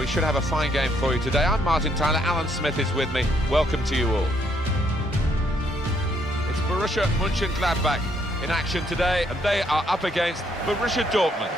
We should have a fine game for you today. I'm Martin Tyler, Alan Smith is with me. Welcome to you all. It's Borussia Mönchengladbach in action today, and they are up against Borussia Dortmund.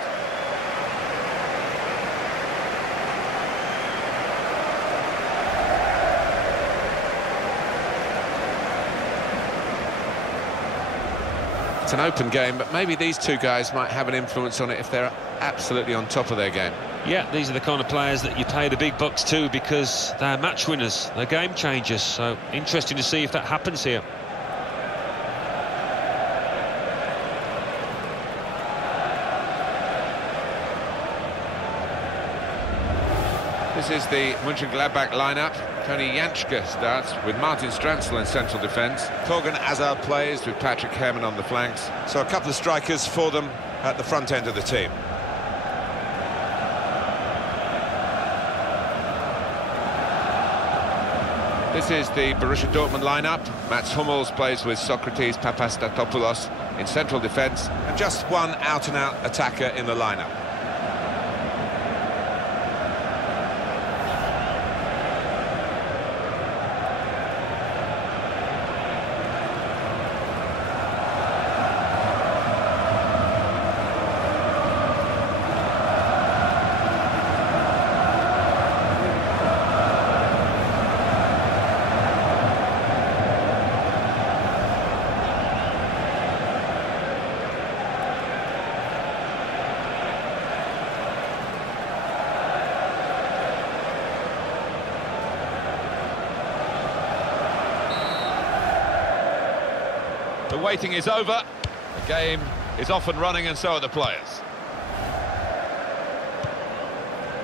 It's an open game, but maybe these two guys might have an influence on it if they're absolutely on top of their game. Yeah, these are the kind of players that you pay the big bucks to because they're match winners, they're game changers, so interesting to see if that happens here. This is the Mönchengladbach lineup. Tony Janschke starts with Martin Stranzl in central defence. Thorgan Hazard plays with Patrick Herrmann on the flanks. So a couple of strikers for them at the front end of the team. This is the Borussia Dortmund lineup. Mats Hummels plays with Socrates Papastatopoulos in central defence, and just one out-and-out attacker in the lineup. The waiting is over, the game is off and running, and so are the players.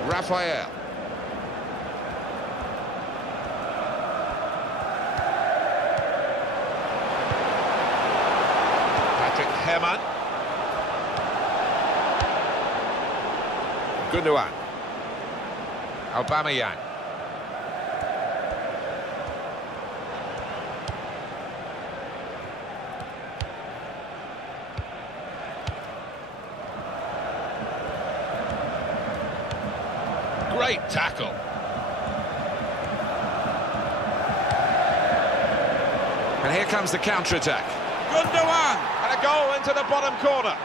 Raphael. Patrick Herrmann. Gundogan. Aubameyang. Great tackle. And here comes the counter-attack. Gundogan! And a goal into the bottom corner.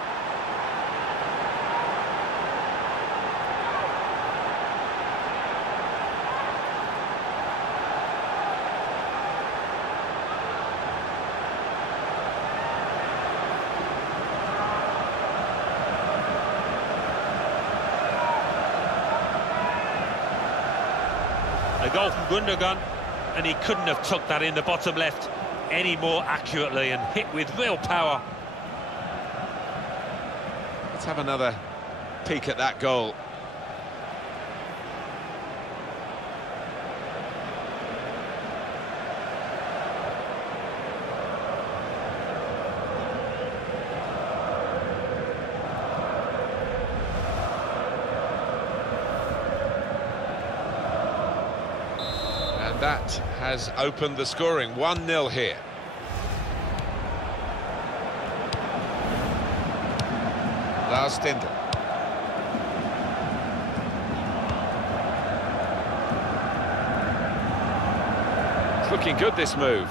A goal from Gundogan, and he couldn't have tucked that in the bottom left any more accurately and hit with real power. Let's have another peek at that goal. That has opened the scoring, 1-0 here. Lars Stindl. It's looking good, this move.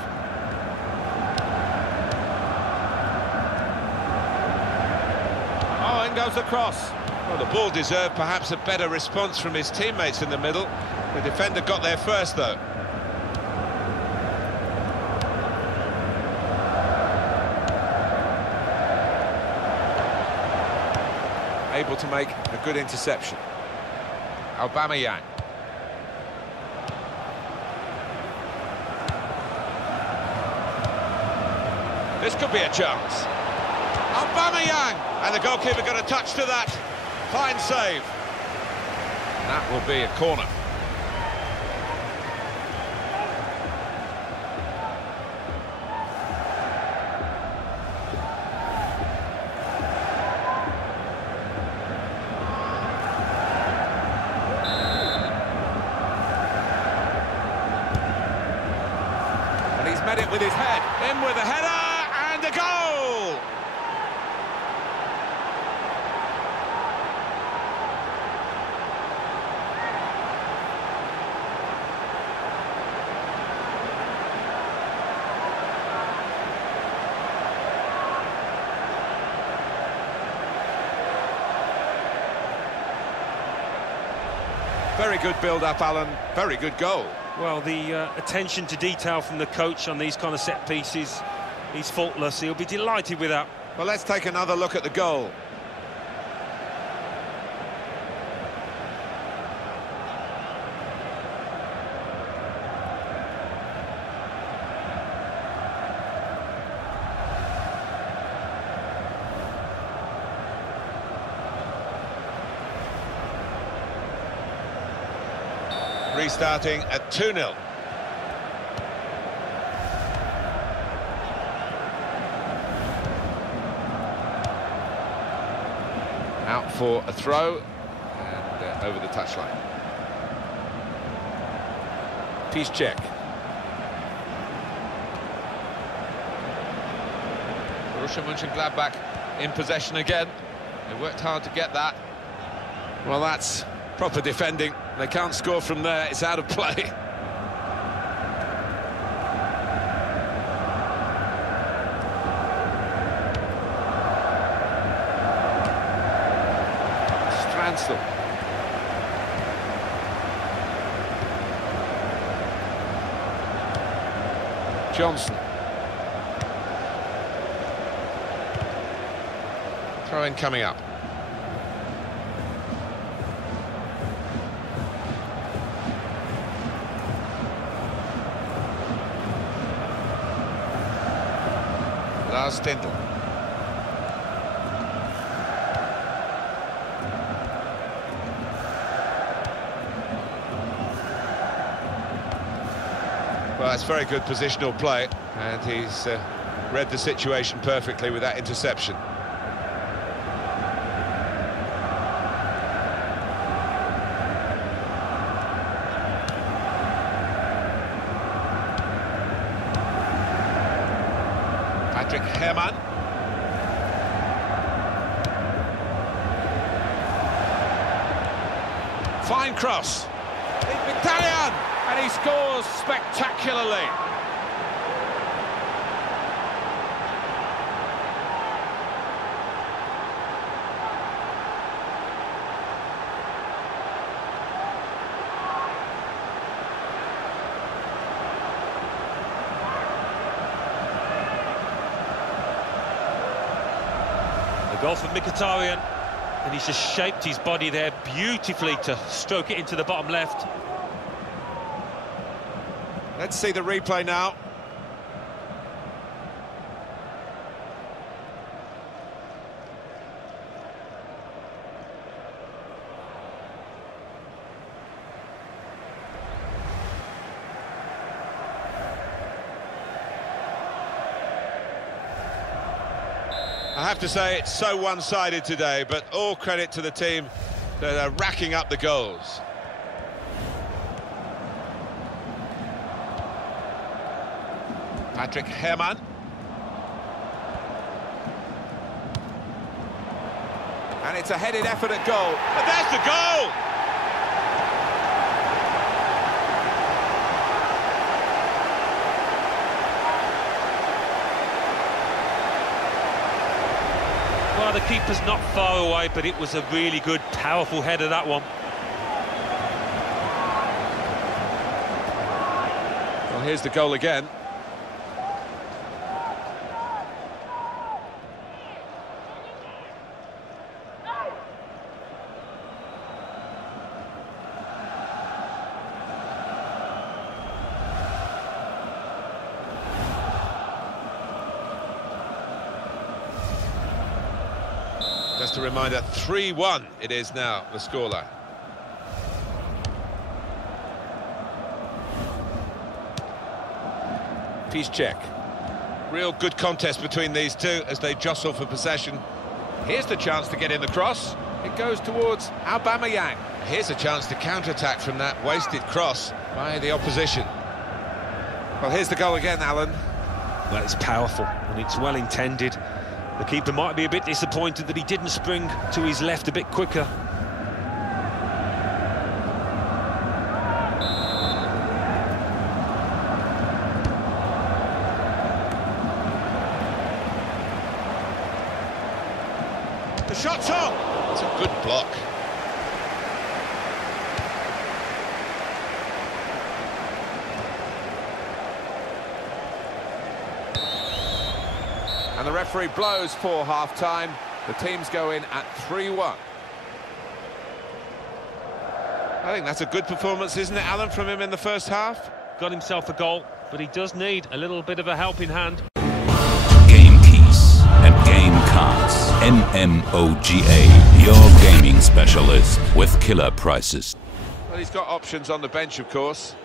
Oh, in goes the cross. Well, the ball deserved perhaps a better response from his teammates in the middle. The defender got there first, though. Able to make a good interception. Aubameyang. This could be a chance. Aubameyang! And the goalkeeper got a touch to that. Fine save. That will be a corner. Met it with his head, in with a header, and a goal! Very good build-up, Alan. Very good goal. Well, the attention to detail from the coach on these kind of set pieces, he's faultless. He'll be delighted with that. Well, let's take another look at the goal. Restarting at 2-0. Out for a throw and over the touchline. Piszczek. Borussia Mönchengladbach in possession again. They worked hard to get that. Well, that's proper defending. They can't score from there. It's out of play. Stransel. Johnson. Throw-in coming up. Stindl. Well, that's very good positional play, and he's read the situation perfectly with that interception. Hermann. Fine cross. Italian! And he scores spectacularly. Goal from Mkhitaryan, and he's just shaped his body there beautifully to stroke it into the bottom left. Let's see the replay now. I have to say, it's so one-sided today, but all credit to the team that are racking up the goals. Patrick Herrmann. And it's a headed effort at goal. And there's the goal! Well, the keeper's not far away, but it was a really good, powerful header, that one. Well, here's the goal again. Just a reminder, 3-1 it is now, the scoreline. Piszczek. Real good contest between these two as they jostle for possession. Here's the chance to get in the cross. It goes towards Aubameyang. Here's a chance to counter-attack from that wasted cross by the opposition. Well, here's the goal again, Alan. Well, it's powerful and it's well intended. The keeper might be a bit disappointed that he didn't spring to his left a bit quicker. The shot's on! It's a good block. And the referee blows for half-time. The teams go in at 3-1. I think that's a good performance, isn't it, Alan, from him in the first half? Got himself a goal, but he does need a little bit of a helping hand. Game keys and game cards. NMOGA, your gaming specialist with killer prices. Well, he's got options on the bench, of course.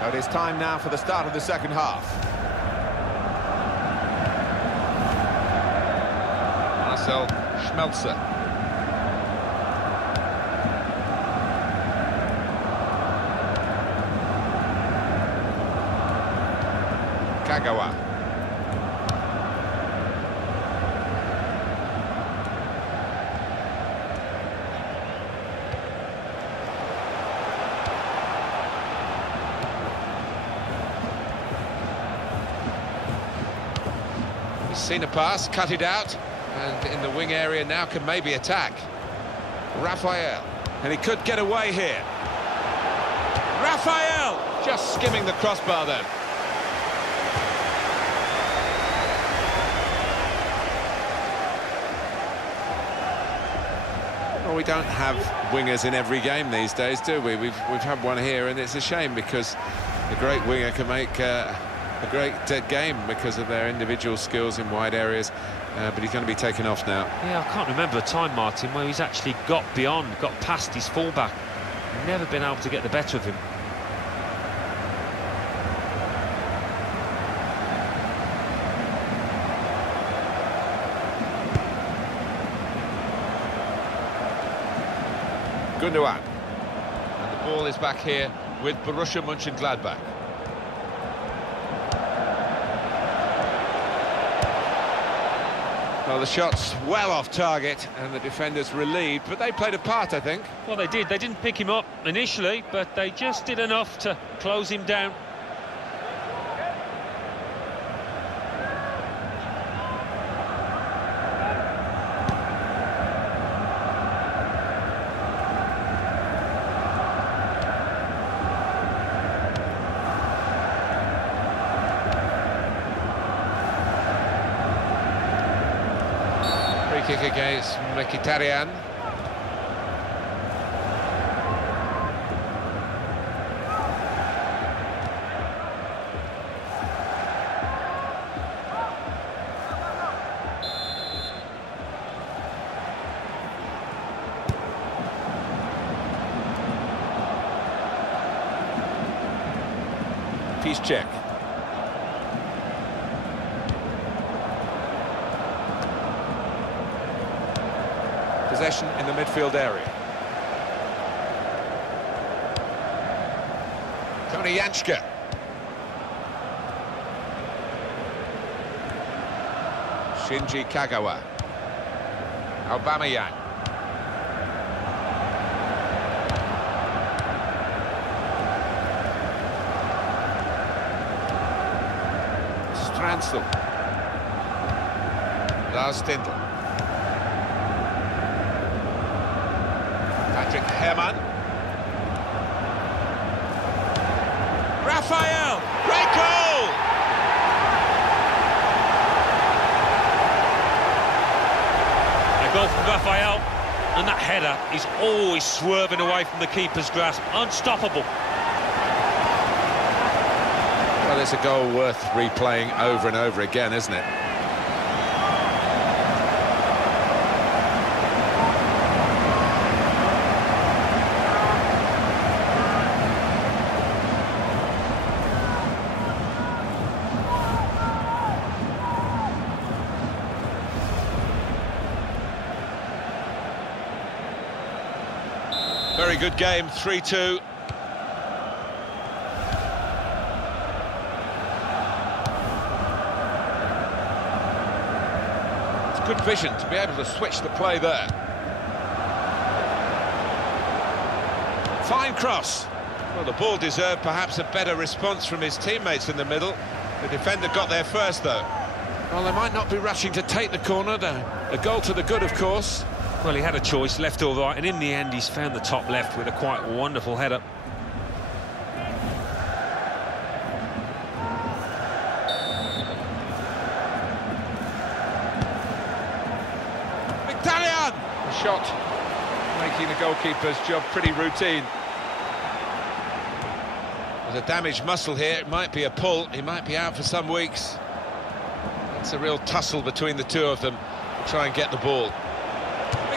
So it is time now for the start of the second half. Marcel Schmelzer. Kagawa. He's seen a pass, cut it out, and in the wing area now can maybe attack. Raphael, and he could get away here. Raphael, just skimming the crossbar then. Well, we don't have wingers in every game these days, do we? We've had one here, and it's a shame because a great winger can make a great game because of their individual skills in wide areas, but he's going to be taken off now. Yeah, I can't remember a time, Martin, where he's actually got past his fullback. Never been able to get the better of him. Gundogan. And the ball is back here with Borussia Mönchengladbach. Well, the shot's well off target and the defenders relieved, but they played a part, I think. Well, they did. They didn't pick him up initially, but they just did enough to close him down. Kick against Mkhitaryan. Piszczek. Possession in the midfield area. Tony Janschke. Shinji Kagawa. Aubameyang. Stransel. Lars Stindl. Herman. Raphael, great goal! A goal from Raphael, and that header is always swerving away from the keeper's grasp. Unstoppable. Well, it's a goal worth replaying over and over again, isn't it? Very good game, 3-2. It's good vision to be able to switch the play there. Fine cross. Well, the ball deserved perhaps a better response from his teammates in the middle. The defender got there first, though. Well, they might not be rushing to take the corner. A goal to the good, of course. Well, he had a choice, left or right, and in the end he's found the top left with a quite wonderful header. Italian! A shot making the goalkeeper's job pretty routine. There's a damaged muscle here, it might be a pull, he might be out for some weeks. It's a real tussle between the two of them to try and get the ball.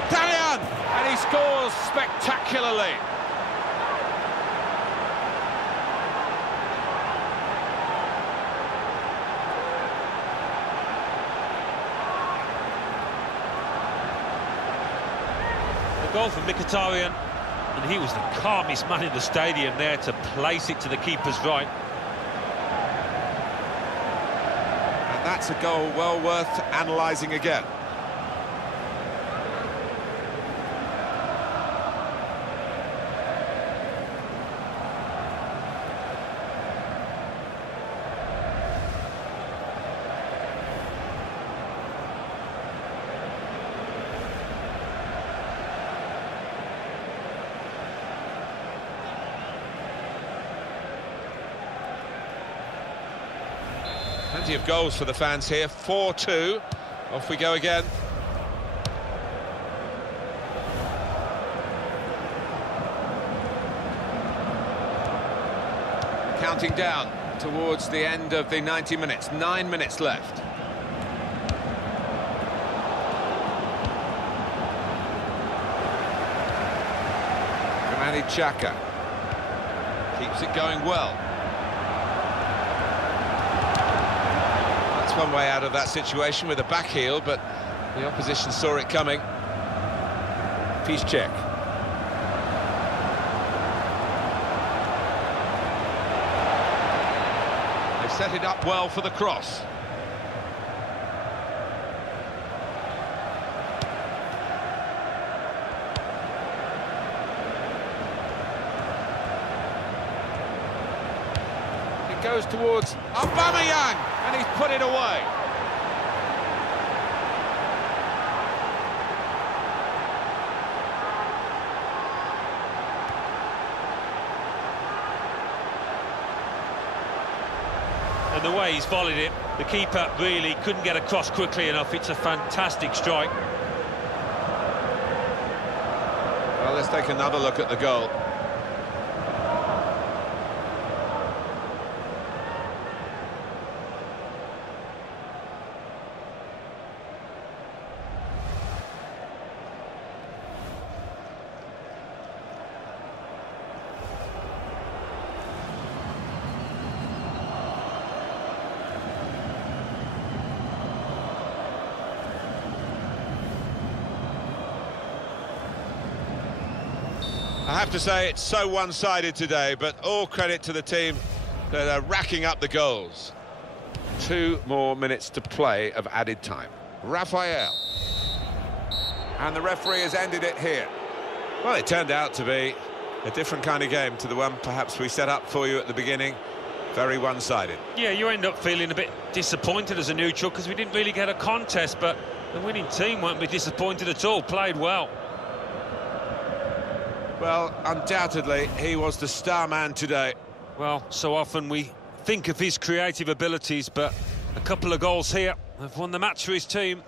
Italian! And he scores spectacularly. A goal from Mkhitaryan, and he was the calmest man in the stadium there to place it to the keeper's right. And that's a goal well worth analysing again. Plenty of goals for the fans here, 4-2. Off we go again. Counting down towards the end of the 90 minutes, 9 minutes left. Granit Xhaka keeps it going well. One way out of that situation with a back heel, but the opposition saw it coming. Piszczek. They've set it up well for the cross. It goes towards Aubameyang. And he's put it away. And the way he's volleyed it, the keeper really couldn't get across quickly enough. It's a fantastic strike. Well, let's take another look at the goal. I have to say it's so one-sided today, but all credit to the team that are racking up the goals. 2 more minutes to play of added time. Rafael. And the referee has ended it here. Well, it turned out to be a different kind of game to the one perhaps we set up for you at the beginning. Very one-sided. Yeah, you end up feeling a bit disappointed as a neutral because we didn't really get a contest, but the winning team won't be disappointed at all. Played well. Well, undoubtedly, he was the star man today. Well, so often we think of his creative abilities, but a couple of goals here have won the match for his team.